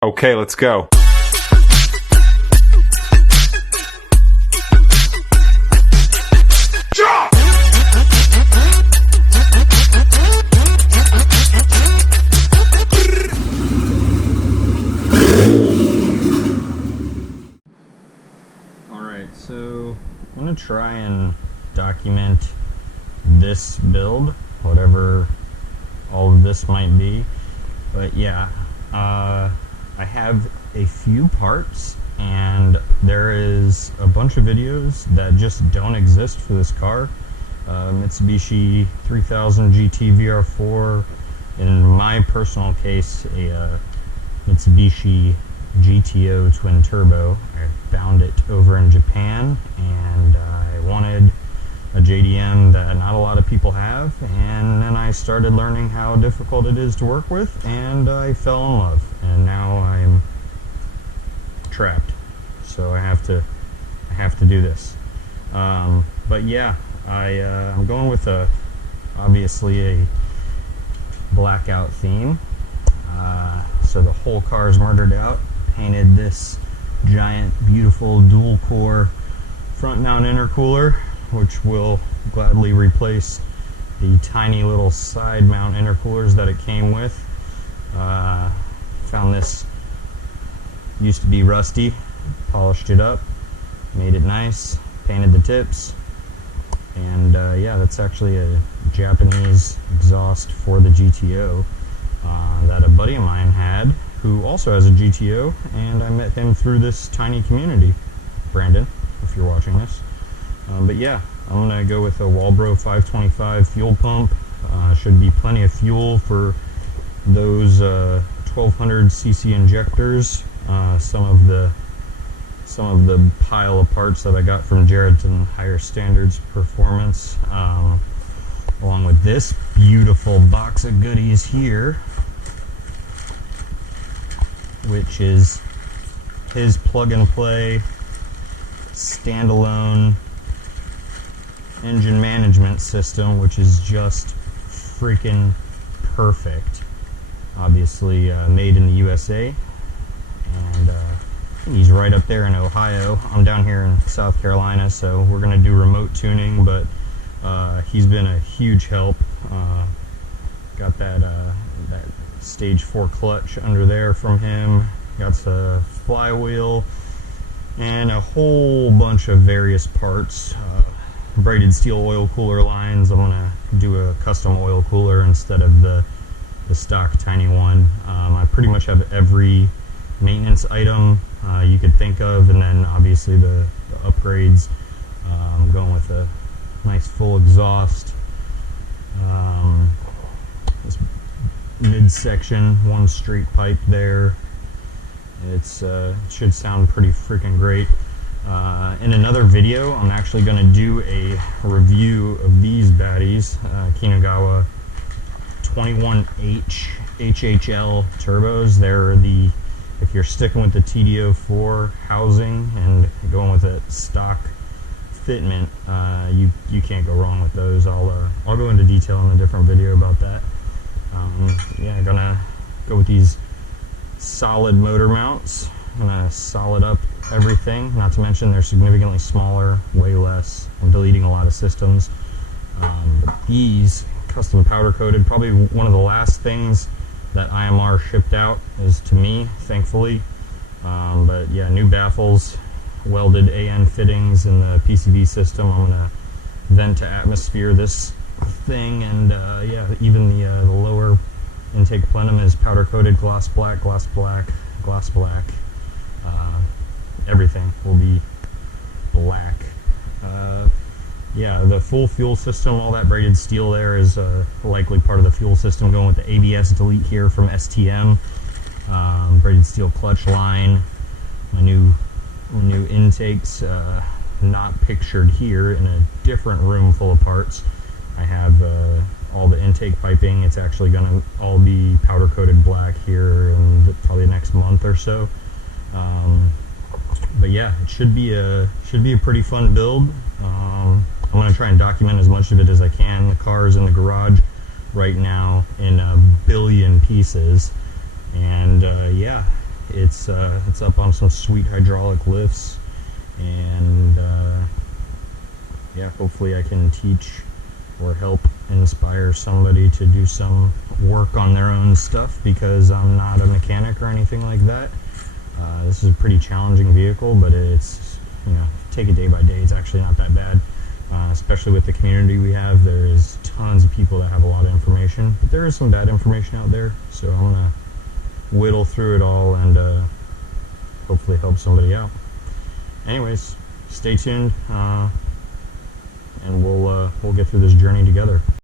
Okay, let's go. Alright, so I'm going to try and document this build, whatever all of this might be. But yeah, I have a few parts, and there is a bunch of videos that just don't exist for this car. Mitsubishi 3000 GT VR4, in my personal case, a Mitsubishi GTO Twin Turbo. I found it over in Japan, and I wanted a JDM that not a lot of people have, and then I started learning how difficult it is to work with, and I fell in love, and now I'm trapped, so I have to do this. But yeah, I'm going with obviously a blackout theme, so the whole car is murdered out. Painted this giant beautiful dual core front mount intercooler, which will gladly replace the tiny little side mount intercoolers that it came with. Found this, used to be rusty, polished it up, made it nice, painted the tips, and yeah, that's actually a Japanese exhaust for the GTO that a buddy of mine had, who also has a GTO, and I met him through this tiny community. Brandon, if you're watching this. But yeah, I'm going to go with a Walbro 525 fuel pump. Should be plenty of fuel for those 1200 cc injectors. Some of the pile of parts that I got from Jarrett's Higher Standards Performance, along with this beautiful box of goodies here, which is his plug-and-play standalone engine management system, which is just freaking perfect. Obviously made in the USA, and he's right up there in Ohio. I'm down here in South Carolina, so we're gonna do remote tuning, but he's been a huge help. Got that stage 4 clutch under there from him, got the flywheel, and a whole bunch of various parts. Braided steel oil cooler lines. I'm gonna do a custom oil cooler instead of the stock tiny one. I pretty much have every maintenance item you could think of, and then obviously the upgrades. I'm going with a nice full exhaust. This midsection, one straight pipe there. It should sound pretty freaking great. In another video, I'm actually going to do a review of these baddies, Kinagawa 21H HHL turbos. They're if you're sticking with the TD04 housing and going with a stock fitment, you can't go wrong with those. I'll go into detail in a different video about that. Yeah, I'm gonna go with these solid motor mounts. I'm gonna solid up everything, not to mention they're significantly smaller, way less. I'm deleting a lot of systems. But these custom powder coated, probably one of the last things that IMR shipped out is to me, thankfully. But yeah, new baffles, welded AN fittings in the PCV system. I'm gonna vent to atmosphere this thing, and yeah, even the lower intake plenum is powder coated gloss black, gloss black, gloss black. Everything will be black. Yeah, the full fuel system, all that braided steel there is likely part of the fuel system, going with the ABS delete here from STM. Braided steel clutch line. My new intakes, not pictured here, in a different room full of parts. I have all the intake piping. It's actually going to all be powder coated black here in probably the next month or so. But yeah, it should be a pretty fun build. I'm going to try and document as much of it as I can. The car is in the garage right now in a billion pieces, and yeah, It's up on some sweet hydraulic lifts, and yeah, hopefully I can teach or help inspire somebody to do some work on their own stuff, because I'm not a mechanic or anything like that. This is a pretty challenging vehicle, but it's, you know, take it day by day, it's actually not that bad. Especially with the community we have, there is tons of people that have a lot of information, but there is some bad information out there, so I'm gonna whittle through it all and hopefully help somebody out. Anyways, stay tuned, and we'll get through this journey together.